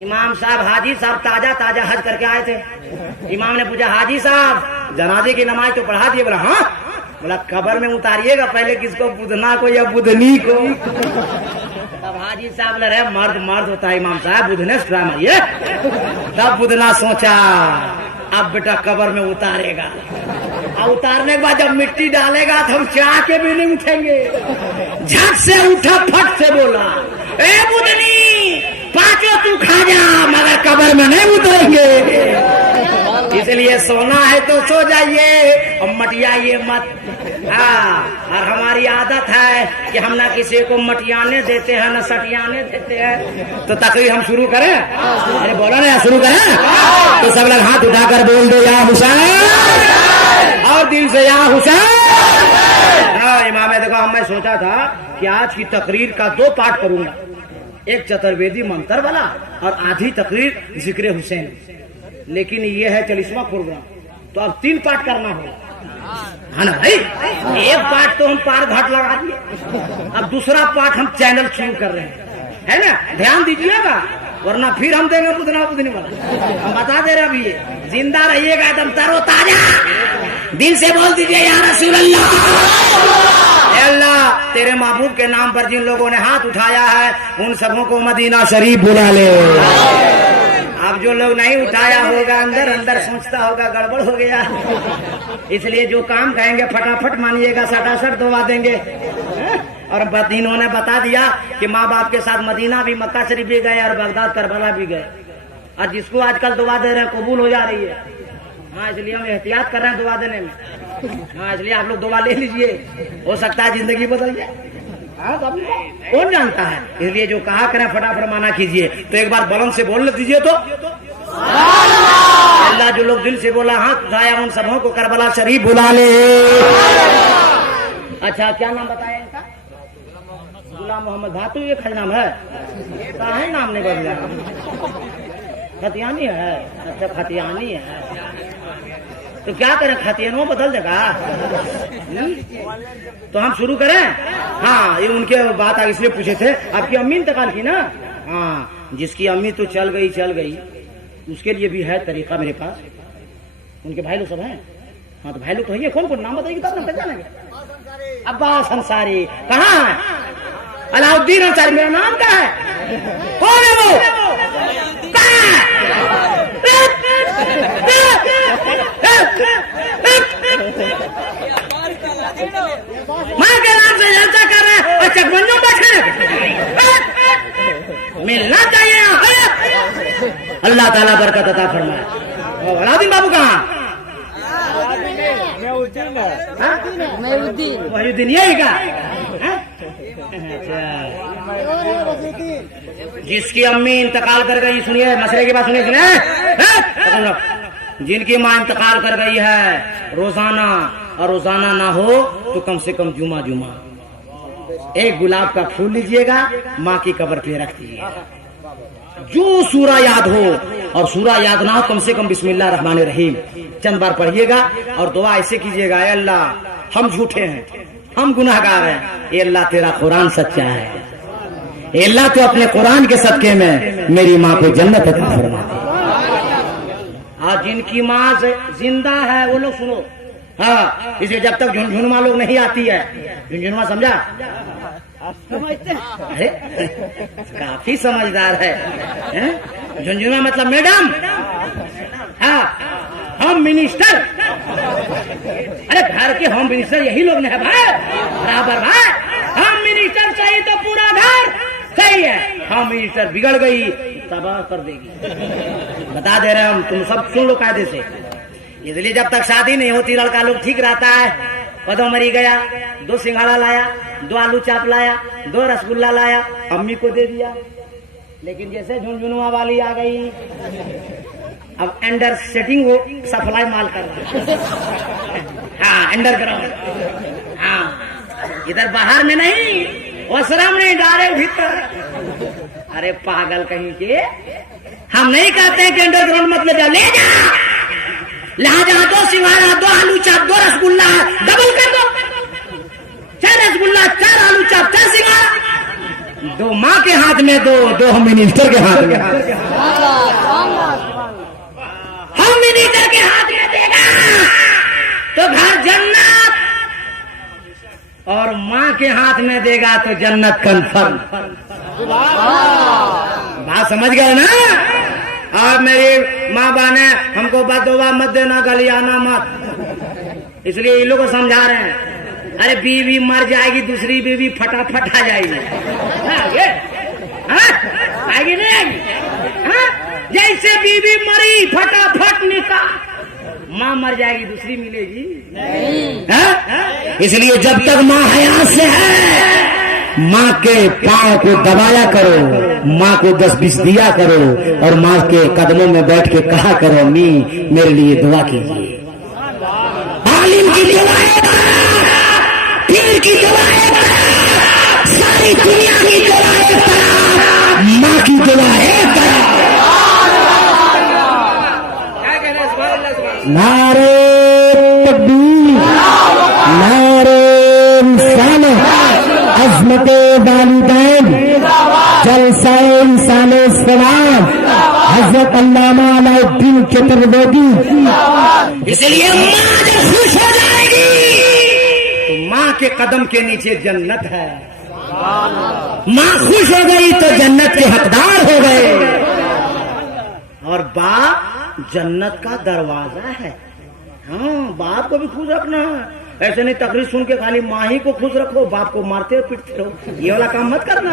इमाम साहब हाजी साहब ताजा ताजा हज करके आए थे। इमाम ने पूछा हाजी साहब जनाजे की नमाज तो पढ़ा दिए? बोला हाँ। बोला कब्र में उतारिएगा पहले किसको, बुधना को या बुधनी को? तब हाजी साहब बोले रहे मर्द मर्द होता है इमाम साहब, बुधने से मारिए। तब बुधना सोचा अब बेटा कब्र में उतारेगा, और उतारने के बाद जब मिट्टी डालेगा तो हम चाह के भी नहीं उठेंगे। झट से उठा, फट से बोला ए बुधनी पांचों तू खा जा, मगर कब्र में नहीं उतरेंगे। इसलिए सोना है तो सो जाइए और मटियाइए मत। और हमारी आदत है कि हम ना किसी को मटियाने देते हैं न सटियाने देते हैं। तो तकरीर हम शुरू करें? अरे बोला ना शुरू करें। तो सब लोग हाथ उठाकर बोल दो या हुसैन, और दिल से या हुसैन। हाँ इमाम देखो हम मैं सोचा था कि आज की तकरीर का 2 पार्ट करूंगा, एक चतुर्वेदी मंत्र वाला और आधी तकरीर जिक्र हुसैन। लेकिन ये है 40वां प्रोग्राम, तो अब 3 पार्ट करना होगा, है ना भाई? एक पार्ट तो हम पार घाट लगा दिए, अब दूसरा पार्ट हम चैनल शुरू कर रहे हैं, है ना? ध्यान दीजिएगा वरना फिर हम देंगे बुधना बुधनी वाला। हम बता दे रहे अभी ये जिंदा रहिएगा एकदम तरोताजा। दिल से बोल दीजिए या रसूल अल्लाह। अल्लाह तेरे महबूब के नाम पर जिन लोगों ने हाथ उठाया है उन सबों को मदीना शरीफ बुला ले। अब जो लोग नहीं उठाया होगा अंदर अंदर सोचता होगा गड़बड़ हो गया, इसलिए जो काम कहेंगे फटाफट मानिएगा, सटासट दुआ देंगे। और इन्होंने बता दिया कि माँ बाप के साथ मदीना भी, मक्का शरीफ भी गए और बगदाद करबला भी गए, और जिसको आजकल दुआ दे रहे हैं कबूल हो जा रही है। हाँ इसलिए हम एहतियात कर रहे हैं दुआ देने में। हाँ इसलिए आप लोग दुआ ले लीजिए, हो सकता है जिंदगी बदल जाए। हाँ कौन जानता है, इसलिए जो कहा करें फटाफट माना कीजिए। तो एक बार बुलंद से बोल दीजिए तो अल्लाह। जो लोग दिल से बोला हाथ उठाया उन सबों को करबला शरीफ बुला ले। अच्छा क्या नाम बताया इनका? गुलाम मोहम्मद भातू, ये खज नाम है? कहा है नाम नहीं बदला? खतियानी है? अच्छा खतियानी है, तो क्या करें खतियानों बदल देगा। तो हम शुरू करें? हाँ ये उनके बात आगे इसलिए पूछे थे, आपकी अम्मी इंतकाल की ना? हाँ जिसकी अम्मी तो चल गई उसके लिए भी है तरीका मेरे पास। उनके भाई लोग सब हैं? हाँ तो भाई लोग तो है, कौन कौन नाम बताइए तब ना पहचानेंगे। अब्बास अंसारी कहाँ है? अलाउद्दीन अंसारी मेरा नाम क्या है? कौन है वो? माँ के नाम से जलसा कर रहे हैं और चकबंजों बैठे मिलना चाहिए। अल्लाह ताला बरकत अता फरमाए। अलाउद्दीन बाबू कहाँ? महीउद्दीन यही का? जिसकी अम्मी इंतकाल कर गई, सुनिए मसले की बात सुनिए। जिनकी माँ इंतकाल कर गई है रोजाना, और रोजाना ना हो तो कम से कम जुमा जुमा एक गुलाब का फूल लीजिएगा, माँ की कब्र पे रख दीजिएगा। जो सूरा याद हो, और सूरा याद ना हो कम से कम बिस्मिल्लाह रहमान रहीम चंद बार पढ़िएगा, और दुआ ऐसे कीजिएगा अल्लाह हम झूठे हैं, हम गुनाहगार हैं, ये अल्लाह तेरा कुरान सच्चा है, ये अल्लाह तो अपने कुरान के सदके में मेरी माँ को जन्नत अता फरमा दे। और जिनकी माँ जिंदा है वो लोग सुनो। हाँ इसलिए जब तक झुनझुनमा लोग नहीं आती है, झुनझुनमा समझा? अरे काफी समझदार है। झुनझुनमा मतलब मैडम। हाँ होम मिनिस्टर, अरे घर के होम मिनिस्टर यही लोग है भाई, बराबर भाई। होम मिनिस्टर सही तो पूरा घर सही है, होम मिनिस्टर बिगड़ गई तबाह कर देगी। बता दे रहे हम, तुम सब सुन लो कायदे से। इसलिए जब तक शादी नहीं होती लड़का लोग ठीक रहता है। कदों मरी गया, 2 सिंघाड़ा लाया, 2 आलू चाप लाया, 2 रसगुल्ला लाया, अम्मी को दे दिया। लेकिन जैसे झुनझुनुआ वाली आ गई, अब अंडर सेटिंग वो सप्लाई माल कर रहा। हाँ अंडरग्राउंड, हाँ इधर बाहर में नहीं, वसराम नहीं, डायरेक्ट भीतर। अरे पागल कहीं के, हम नहीं कहते हैं कि अंडरग्राउंड मत ले जा, ले जा। लिहाजा 2 सिंघाड़ा, 2 आलू चाप, 2 रसगुल्ला डबल कर दो, 4 रसगुल्ला, 4 आलू चाप, 4 सिंघाड़ा। दो माँ के हाथ में दो, दो हम मिनिस्टर के हाथ में। हम मिनिस्टर के हाथ में देगा तो घर जन्नत, और माँ के हाथ में देगा तो जन्नत कंफर्म। बात समझ गए ना? और मेरी माँ बहने हमको बददुआ मत देना, गलियाना मत, इसलिए इन लोगों को समझा रहे हैं। अरे बीवी मर जाएगी, दूसरी बीवी फटाफट आ जाएगी। आएगी नहीं आएगी? जैसे बीवी मरी फटाफट निकाह, माँ मर जाएगी दूसरी मिलेगी नहीं। इसलिए जब तक माँ हयात से है, माँ के पाँव को दबाया करो, माँ को 10-20 दिया करो, और माँ के कदमों में बैठ के कहा करो, अम्मी मेरे लिए दुआ कीजिए। आलिम की दुआएं, पीर की दुआएं, सारी दुनिया की दुआएं, माँ की दुआएं करो। नारे तकबीर, नारे रिसालत, अज़मते वालिदैन, जलसाए इंसाने सलाम, हज़रत अल्लामा अलाउद्दीन चतुर्वेदी। इसलिए माँ जब खुश हो जाएगी तो माँ के कदम के नीचे जन्नत है। माँ खुश हो गई तो जन्नत के हकदार हो गए, और बाप जन्नत का दरवाजा है। हाँ, बाप को भी खुश रखना है। ऐसे नहीं तकरीर सुन के खाली माँ ही को खुश रखो, बाप को मारते हो पीटते रहो, ये वाला काम मत करना।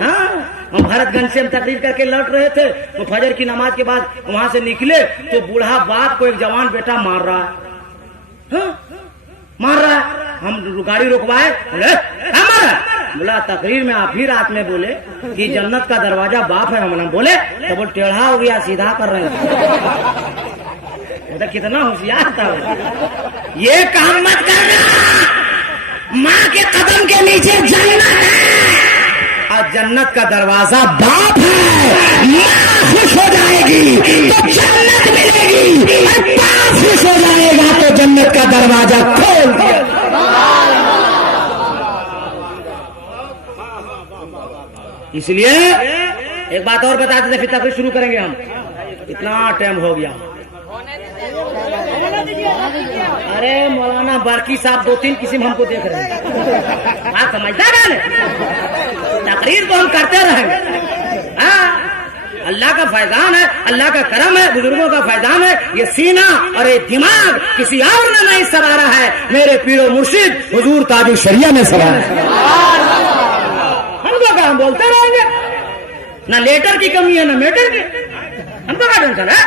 हाँ, हम भरतगंज से हम तकरीर करके लौट रहे थे तो फजर की नमाज के बाद वहां से निकले तो बूढ़ा बाप को एक जवान बेटा मार रहा है। हाँ, मार रहा है। हम गाड़ी रुकवाए, बोले बोला तकरीर में आप ही रात में बोले कि जन्नत का दरवाजा बाप है। हम बोले तो बोल टेढ़ा हो गया, सीधा कर रहे हैं। तो कितना होशियार था। ये काम मत करना, माँ के कदम के नीचे जन्नत है, और जन्नत का दरवाजा बाप है। माँ खुश हो जाएगी तो जन्नत मिलेगी, और बाप खुश हो जाएगा तो जन्नत का दरवाजा खोल दिया। इसलिए एक बात और बता देते, फिर तकरीर शुरू करेंगे हम। इतना टाइम हो गया। अरे मौलाना बारकी साहब 2-3 किस्म हमको देख रहे हैं। बात समझता है? तकरीर तो हम करते रहेंगे। अल्लाह का फैजान है, अल्लाह का करम है, बुजुर्गों का फैजान है। ये सीना और ये दिमाग किसी और ने नहीं सवारा है, मेरे पीरो मुर्शिद हुजूर ताजुल शरिया ने सवारा है। हम बोलते रहेंगे, ना लेटर की कमी है ना मेटर की, हमको क्या टेंशन है।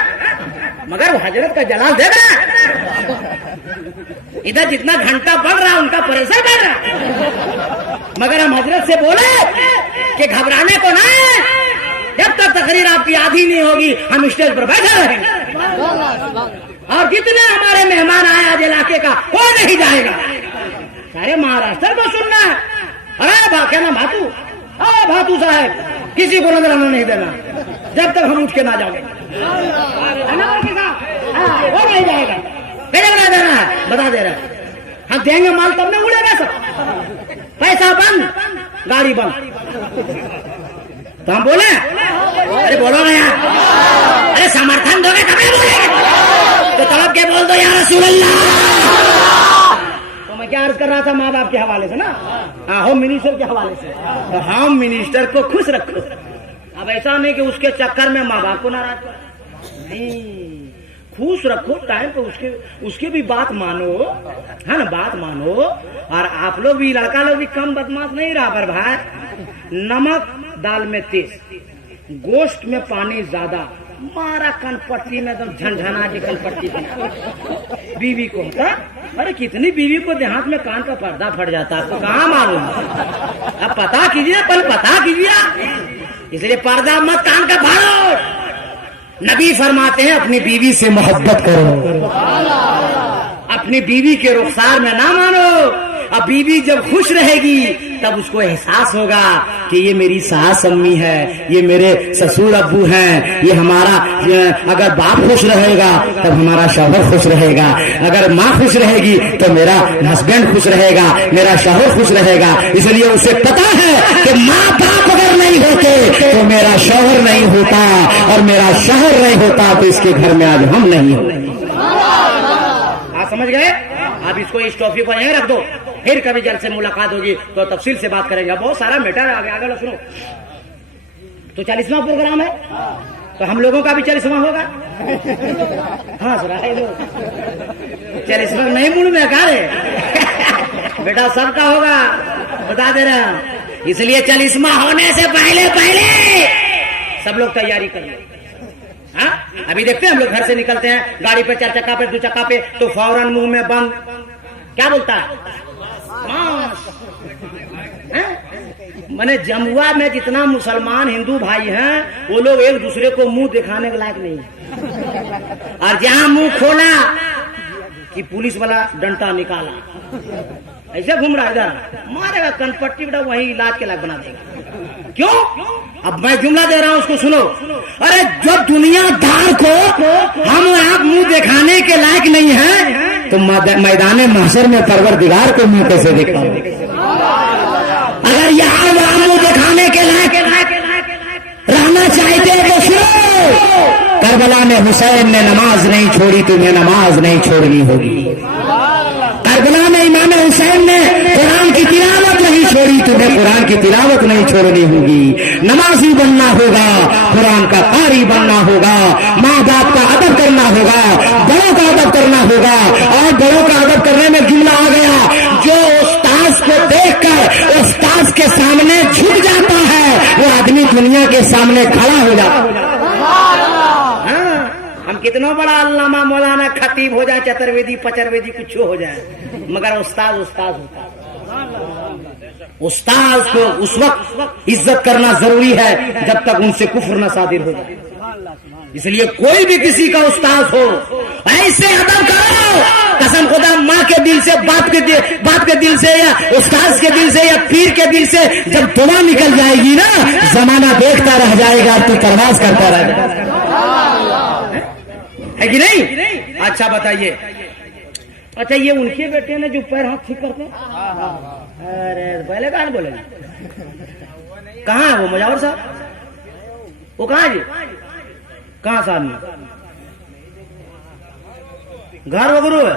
मगर वो हजरत का जलाल दे रहा है। इधर जितना घंटा बढ़ रहा है उनका प्रेशर बढ़ रहा है। मगर हम हजरत से बोले कि घबराने को ना है, जब तक तकरीर आपकी आधी नहीं होगी हम स्टेज पर बैठे रहेंगे, और जितने हमारे मेहमान आए आज इलाके का कोई नहीं जाएगा। सारे महाराष्ट्र को सुनना है। अरे क्या नाम भातू, भातू साहब, किसी को नजर आना नहीं देना जब तक हम उठ के ना जाओगे। वो नहीं जाएगा, मेरे बता देना है, बता दे रहे हम देंगे माल तब ना उड़ेगा सब। पैसा बंद, गाड़ी बंद। तो हम बोले, अरे बोलो ना यार, अरे समर्थन दोगे तब बोलेंगे, तो तड़प के बोल दो या रसूल अल्लाह। तो मैं क्या अर्ज कर रहा था माँ बाप के हवाले से ना, होम मिनिस्टर के हवाले से। तो होम मिनिस्टर को खुश रखो। अब ऐसा नहीं कि उसके चक्कर में माँ बाप को नाराज करो, नहीं, खुश रखो। टाइम पे उसके भी बात मानो, है ना, बात मानो। और आप लोग भी, लड़का लोग भी कम बदमाश नहीं रहा पर भाई। नमक दाल में तेज, गोश्त में पानी ज्यादा, मारा कनपट्टी में एकदम झनझना के कनपट्टी बना बीवी को। अरे कितनी बीवी को देहात में कान का पर्दा फट जाता है, आपको कहाँ मालूम? अब पता कीजिए, पल पता कीजिए। इसलिए पर्दा मत कान का फाड़ो। नबी फरमाते हैं अपनी बीवी से मोहब्बत करो, अपनी बीवी के रुखसार में ना मानो। अब बीवी जब खुश रहेगी तब उसको एहसास होगा कि ये मेरी सास अम्मी है, ये मेरे ससुर अब्बू हैं, ये हमारा, अगर बाप खुश रहेगा तब हमारा शौहर खुश रहेगा, अगर माँ खुश रहेगी तो मेरा हस्बैंड खुश रहेगा, मेरा शौहर खुश रहेगा। इसलिए उसे पता है कि माँ बाप अगर नहीं होते तो मेरा शौहर नहीं होता, और मेरा शौहर नहीं होता तो इसके घर में आज हम नहीं होते। आप समझ गए? आप इसको इस टॉपिक पर यहीं रख दो, फिर कभी जल्द से मुलाकात होगी तो तफसील से बात करेंगे। बहुत सारा मैटर आगे आगे सुनो। तो 40वां प्रोग्राम है, तो हम लोगों का भी 40वां होगा। हाँ सुना है लोग 40वां नहीं मूड में कहा रे बेटा, सबका होगा, बता दे रहे हैं। इसलिए 40वां होने से पहले सब लोग तैयारी कर लो। हाँ, अभी देखते हैं हम लोग घर से निकलते हैं गाड़ी पे, 4 चक्का पे, 2 चक्का पे, तो फौरन मुंह में बंद क्या बोलता है, माने जमुआ में जितना मुसलमान हिंदू भाई हैं वो लोग एक दूसरे को मुंह दिखाने के लायक नहीं है। और जहां मुंह खोला कि पुलिस वाला डंडा निकाला, ऐसे घूम रहा इधर, मारेगा कनपट्टी बेटा, वही इलाज के लायक बना देगा। क्यों? अब मैं जुमला दे रहा हूं, उसको सुनो। अरे जब दुनियादार को हम आप मुंह दिखाने के लायक नहीं है तो मैदान महशर में परवरदिगार को मुंह कैसे दिखा? अगर यहाँ वहां मुंह दिखाने के लायक रहना चाहते तो सुनो, करबला में हुसैन ने नमाज नहीं छोड़ी, तुम्हें नमाज नहीं छोड़नी होगी। करबला में इमाम हुसैन ने कुरान की तिलावत नहीं छोड़ी, तुम्हें कुरान की तिलावत नहीं छोड़नी होगी। नमाजी बनना होगा, कुरान का कारी बनना होगा, माँ बाप का अदब करना होगा, बड़ों का अदब करना होगा। और बड़ों का अदब करने में जुमला आ गया, जो उस्ताद को देखकर उस्ताद के सामने झुक जाता है वो आदमी दुनिया के सामने खड़ा हो जाता है। हम कितना बड़ा अल्लामा मौलाना खतीब हो जाए, चतुर्वेदी पचरवेदी कुछ हो जाए, मगर उस्ताद होता है। उस्ताद को उस वक्त इज्जत करना जरूरी है जब तक उनसे कुफ्र न सादिर हो जाए। इसलिए कोई भी किसी का उस्ताद हो ऐसे अदब करो, कसम खुदा, माँ के दिल से, बाप के दिल से, या उस्ताद के दिल से, या पीर के दिल से जब दुआ निकल जाएगी ना, जमाना देखता रह जाएगा, तू परवाज करता रह जाएगा, है कि नहीं? अच्छा बताइए, अच्छा ये उनके बेटे ने जो पैर हाथ ठीक करते, अरे पहले कहाँ बोलेंगे, कहाँ है वो मुजावर साहब, वो कहाँ जी, कहाँ साहब में घर वगैरह है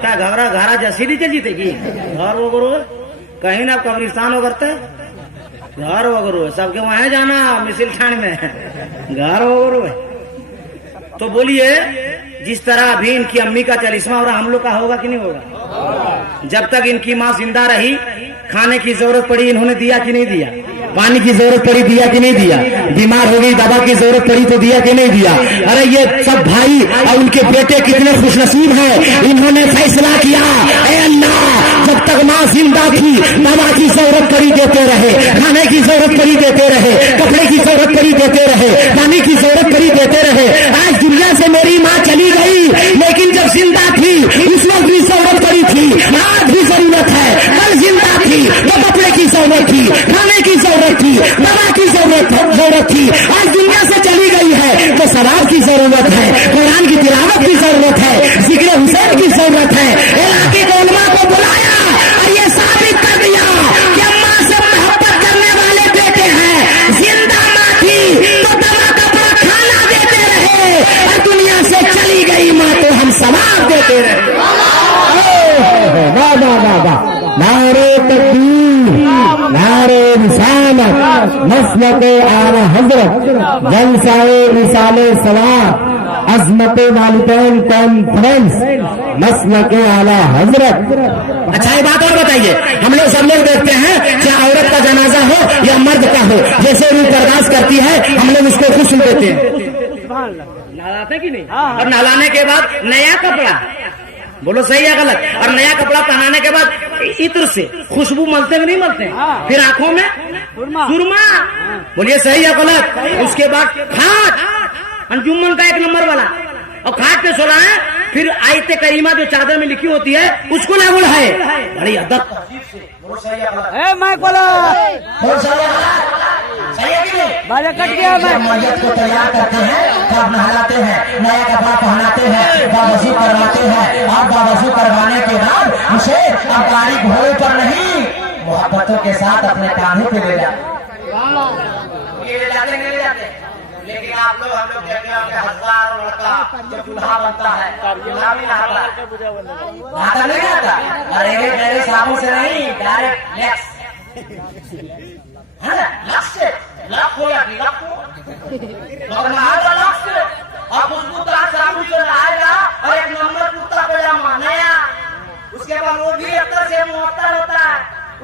क्या, घरा जसीदी चल जीतेगी, घर वगैरह कहीं ना कब्रिस्तान वगैरह, घर वगैरह है सबके वहां जाना, मिसिल ठाण में घर वगैरह है। तो बोलिए, जिस तरह अभी इनकी अम्मी का 40वां हो रहा, हम लोग का होगा कि नहीं होगा? जब तक इनकी माँ जिंदा रही, खाने की जरूरत पड़ी इन्होंने दिया कि नहीं दिया? पानी की जरूरत पड़ी दिया कि नहीं दिया? बीमार हो गई दवा की जरूरत पड़ी तो दिया कि नहीं दिया? अरे ये सब भाई और उनके बेटे कितने खुशनसीब हैं, इन्होंने फैसला किया, ऐ अल्लाह जब तक माँ जिंदा थी दवा की जरूरत पड़ी देते रहे, खाने की जरूरत पड़ी देते रहे, कपड़े की जरूरत पड़ी देते रहे, पानी की जरूरत पड़ी देते रहे। आज दुनिया से मेरी माँ चली गई, लेकिन जब जिंदा थी उस वक्त भी जरूरत पड़ी थी, आज भी जरूरत है। कल जिंदा थी तो कपड़े की जरूरत थी, खाने की जरूरत थी, दवा की जरूरत थी। आज दुनिया से चली गई है तो सवाब की जरूरत है, कुरान की तिलावत की जरूरत है, जिक्र हुसैन की जरूरत है। इलाके के उलमा को बुलाया और ये साबित कर दिया कि अम्मा से मोहब्बत करने वाले बेटे हैं। जिंदा माँ थी तो दवा कपड़ा खाना देते रहे, और दुनिया से चली गई माँ तो हम सवाब देते रहे। वाह वाह वाह वाह, नारे तकबीर, नारे रिसालत, मसलके आला हजरत, जलसाए रिसाले सवाब, अजमते वालिदैन कॉन्फ्रेंस, मसलके आला हजरत। अच्छा ये बात और बताइए, हम लोग सब लोग देखते हैं चाहे औरत का जनाजा हो या मर्द का हो, जैसे रूह बर्दाश्त करती है हम लोग उसको खुश देते हैं, नहलाते कि नहीं? और नहलाने के बाद नया कपड़ा, बोलो सही है गलत, और नया कपड़ा पहनाने के बाद इत्र से खुशबू मलते में नहीं मलते, फिर आंखों में सुरमा, बोलिए सही है गलत। उसके बाद खाट, अंजुमन का 1 नंबर वाला, और खाट पे सोना है फिर आयते करीमा जो चादर में लिखी होती है उसको ना उड़ाए। बड़ी अदब बाजा कट गया। मैयत को तैयार करते हैं, जब नहलाते हैं, नया कपड़ा पहनाते हैं, बावजू करवाते हैं और बावजू करवाने के बाद उसे अब गाड़ी घोड़े पर नहीं मोहब्बतों के साथ अपने कान्हे पे ले जाते। लेकिन आप लोग हम लोग देखते हैं हजारों लड़का जब दूल्हा बनता है दूल्हा भी नहाता नहीं आता। अरे मेरे साबुन से नहीं, डायरेक्ट लेक्स है ना, लक्स से लक हो या लक हो मगर नहाएगा लक्स से और खुशबू का साबुन से नहाएगा और एक नंबर कुत्ता पजामा नया। उसके बाद वो भी अक्सर से मुअत्तर होता है।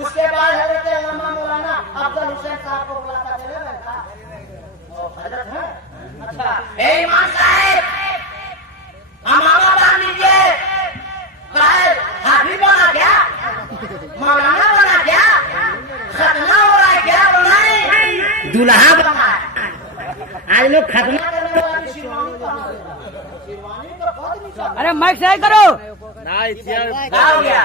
उसके बाद हजरत अल्लामा मौलाना अफजल हुसैन साहब को बुलाता चले बैठा हजरत है। अच्छा ए इमाम साहब अमामा बांध लीजिए। हाथी बना क्या, मौलाना बना क्या, खतना हो रहा है क्या, बनाए दूल्हा बना। आज लोग खतना करने वाली शेरवानी कहाँ तो बहुत निशा। अरे माइक सही करो। क्या हो गया?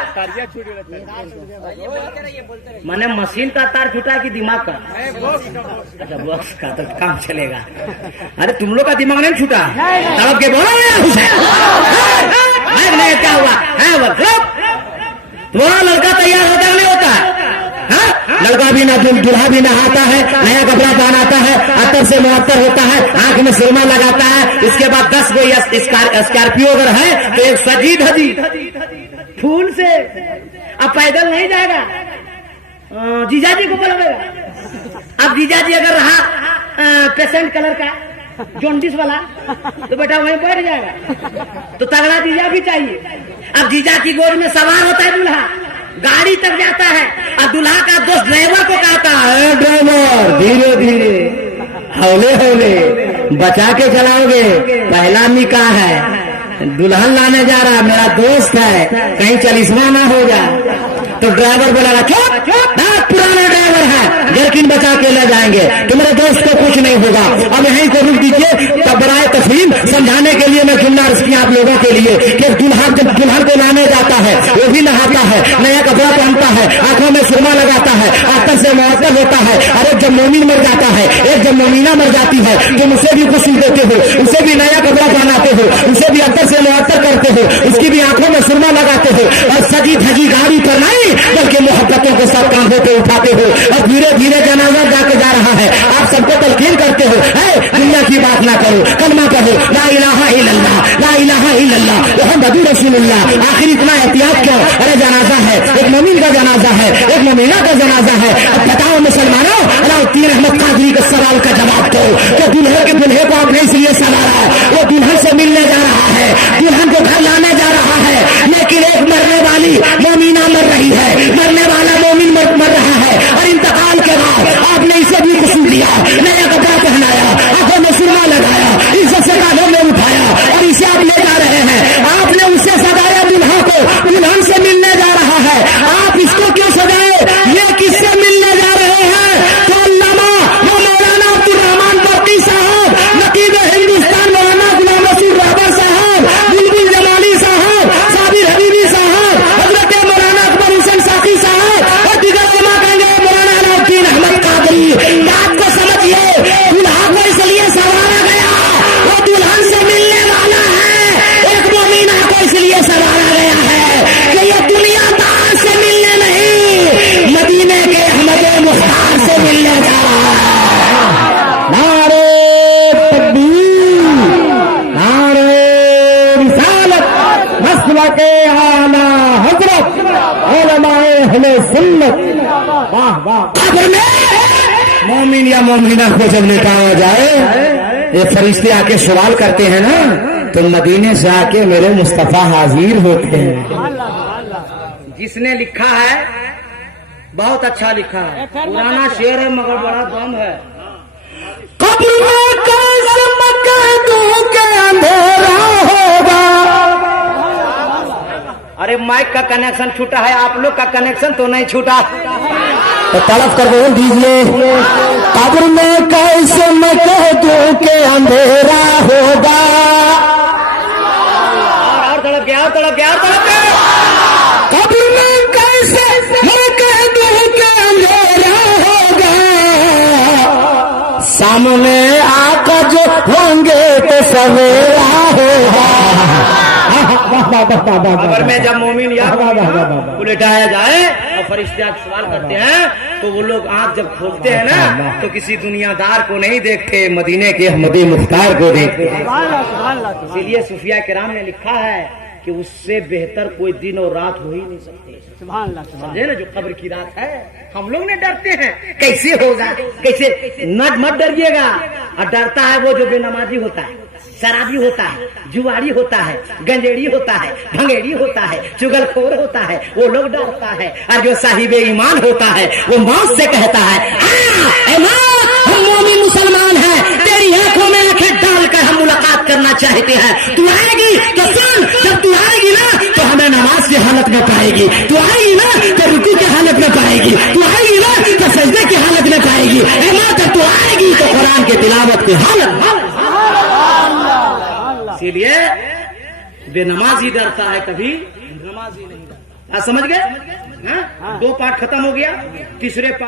मैंने मशीन का तार छूटा कि दिमाग का? अच्छा बॉक्स का तो काम चलेगा। अरे तुम लोग का दिमाग नहीं छूटा? तड़प के बोलो नहीं क्या हुआ है? तुम्हारा लड़का तैयार होता नहीं होता? हाँ? लड़का भी ना दूल्हा भी नहाता है, नया कपड़ा पहनाता है, अतर से मुअत्तर होता है, आंख में सुरमा लगाता है। इसके बाद 10 को स्कॉर्पियो अगर है तो एक सजी धजी फूल से। अब पैदल नहीं जाएगा, जीजाजी को बुलावेगा। अब जीजाजी अगर रहा पेशेंट कलर का जॉन्डिस वाला तो बेटा वहीं बैठ जाएगा। तो तगड़ा जीजा भी चाहिए। अब जीजा की गोद में सवार होता है दूल्हा, गाड़ी तक जाता है और दूल्हा का दोस्त ड्राइवर को कहता है ड्राइवर धीरे धीरे हौले हौले बचा के चलाओगे, पहला निकाह है, दुल्हन लाने जा रहा मेरा दोस्त है, कहीं चलिस्मा ना हो जाए। तो ड्राइवर बोला चुप पुराना ड्राइवर है, जर्किन बचा के ले जाएंगे, तुम्हारे दोस्त को कुछ नहीं होगा। अब यहीं को रुक दीजिए। तब बराए तस्लीम समझाने के लिए मैं जुमला अर्ज किया आप लोगों के लिए कि दुल्हन जब दुल्हन को लाने जाता है वो भी नहाता है, नया कपड़ा पहनता है, आंखों में सुरमा लगाता है, आकर से मुअत्तर होता है। अरे जब मोमिन मर जाता है, एक जब मोमिना मर जाती है, तुम उसे भी गुस्ल देते हो, उसे भी नया कपड़ा पहनाते हो, उसे भी अंदर से मुअत्तर करते हो, उसकी भी आंखों में सुरमा लगाते हो और सजी धजी गाड़ी पर नहीं बल्कि मोहब्बतों के साथ कांधों पे उठाते हो और धीरे धीरे जनाजा जाके जा रहा है। आप सबको तलकीन करते हो, दुनिया की बात ना करो, कलमा पढ़ो ला इलाहा इल्लल्लाह, ला इलाहा इल्लल्लाह मुहम्मदुर रसूलुल्लाह। आखिर इतना एहतियात क्यों? अरे जनाजा है, एक मोमिन का जनाजा है, एक मोमिना का जनाजा है। अब बताओ मुसलमानों, अलाउद्दीन अहमद कादरी के सवाल का जवाब दो कि दुल्हे को आपने इसलिए सवारा, वो दुल्हन से मिलने जा रहा है, दुल्हन को घर लाने जा रहा है, लेकिन एक मरने वाली मोमिना मर रही है, मरने वाला मोमिन मर रहा है और इंतकाल के बाद आपने इसे भी गुस्ल दिया, नया कपड़ा पहनाया, आंखों में सुरमा लगाया, इज्जत से कांधों में उठाया और इसे आप ले जा रहे हैं। आपने उसे सजाया दुल्हा को, दुल्हन से मिलने जा रहा है, आप इसको क्यों सजाए? ये किससे मिलने जा रहे हैं? तो अल्लामा वो मौलाना अब्दुल रहमान बरकी साहब, नकीब हिंदुस्तान मौलाना गुलाम रसूल रहबर साहब, बुलबुल जमाली साहब, साबिर हबीबी साहब, हजरत मौलाना अकबर हुसैन साकी साहब और दिगर उलमा कहेंगे मौलाना अलाउद्दीन अहमद कादरी। बात को समझिए, दुल्हा को इसलिए सवारा गया, वो दुल्हन से मिलने वाला है, एक मोमिना को इसलिए सवारा गया है कि ये दुनियादार से मिलने नहीं, मदीने के अहमद मुख्तार से मिलने जा रहा है। नारे तकबीर, नारे रिसालत, मसलके आला हजरत, उलमाए अहले सुन्नत। वाह वाह। कब्र में मोमिन या मोमिना को जब निकाला जाए, ये फरिश्ते आके सवाल करते हैं ना, तो मदीने से आके मेरे मुस्तफा हाजिर होते हैं। जिसने लिखा है बहुत अच्छा लिखा है, पुराना शेर है मगर बड़ा दम है। कब्र में कैसे मकदू के अंधेरा होगा। अरे माइक का कनेक्शन छूटा है, आप लोग का कनेक्शन तो नहीं छूटा, तो तड़प कर बोल दीजिए। कब्र में कैसे मकदू के अंधेरा होगा। और सामने आका जो होंगे तो सवेरा होगा। कब्र में जब मोमिन या को लिटाया जाए और फरिश्ते आप सवाल करते हैं तो वो लोग आंख जब खोलते हैं ना तो किसी दुनियादार को नहीं देखते, मदीने के अहमदी मुख्तार को देखते हैं। इसीलिए सूफिया किराम ने लिखा है कि उससे बेहतर कोई दिन और रात हो ही नहीं सकती। समझे ना, जो कब्र की रात है हम लोग ने डरते हैं कैसे होगा, कैसे मत डरिएगा। और डरता है वो जो बेनमाजी होता है, शराबी होता है, जुआरी होता है, गंजेड़ी होता है, भंगेड़ी होता है, चुगलखोर होता है, वो लोग डरता है। और जो साहिबे ईमान होता है वो मौत से कहता है हम मोमिन मुसलमान हैं, तेरी आंखों में आंखें डालकर हम मुलाकात करना चाहते हैं। तू आएगी तो सुन, जब तू आएगी ना तो हमें नमाज की हालत में पाएगी, तू आएगी ना तो रुकू की हालत में पाएगी, तू आएगी ना तो सजदे की हालत में पाएगी। जब तू आएगी तो कुरान की तिलावत की हालत। इसीलिए बेनमाजी डरता है, कभी नमाजी नहीं डरता। समझ गए? 2 पार्ट खत्म हो गया, तीसरे पार्ट